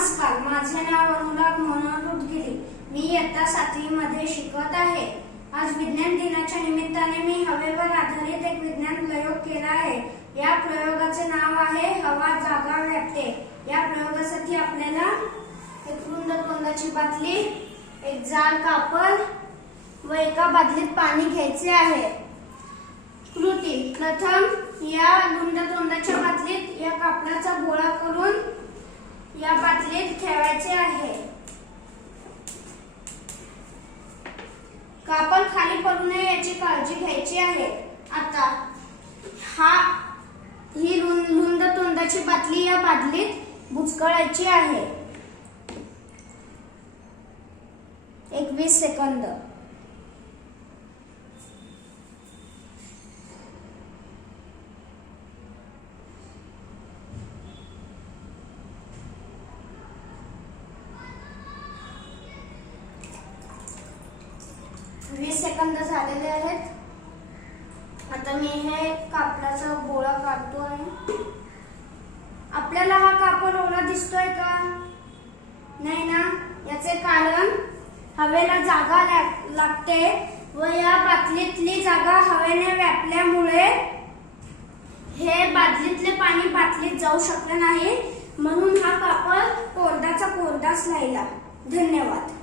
नमस्कार माझे नाव अनुराग मनोहर उदगिरी मी इयत्ता सातवीमध्ये शिकत आहे. आज विज्ञान दिनाच्या निमित्ताने मी हवेवर आधारित एक विज्ञान प्रयोग केला आहे. या प्रयोगाचे नाव आहे हवा जागा व्यापते या प्रयोगासाठी आपल्याला एक रुंद तोंडाची बाटली एक जाड कापड व एका बादलीत पाणी घ्यायचे आहे. कृती प्रथम या रुंद तोंडाच्या बाटलीत या कापडाचा गोळा करून या करायचे आहे. कापड खाली पडू नये याची काळजी घ्यायची आहे. आता हा ही रुंद रुंद तुंदाची बाटली या बादलीत बुचकळायची आहे. एक वीस सेकंद. वीस सेकंद झालेले आहेत. आता मी हे कापडाचा गोळा काढतो आहे. आपल्याला हा कापड ओला दिसतोय का? नाही ना? याचे कारण हवेला जागा लाग- लागते व या बाटलीतली जागा हवेने व्यापल्यामुळे हे बादलीतले पाणी बाटलीत जाऊ शकले नाही. म्हणून हा कापड कोरडाचा कोरडाच राहिला. धन्यवाद.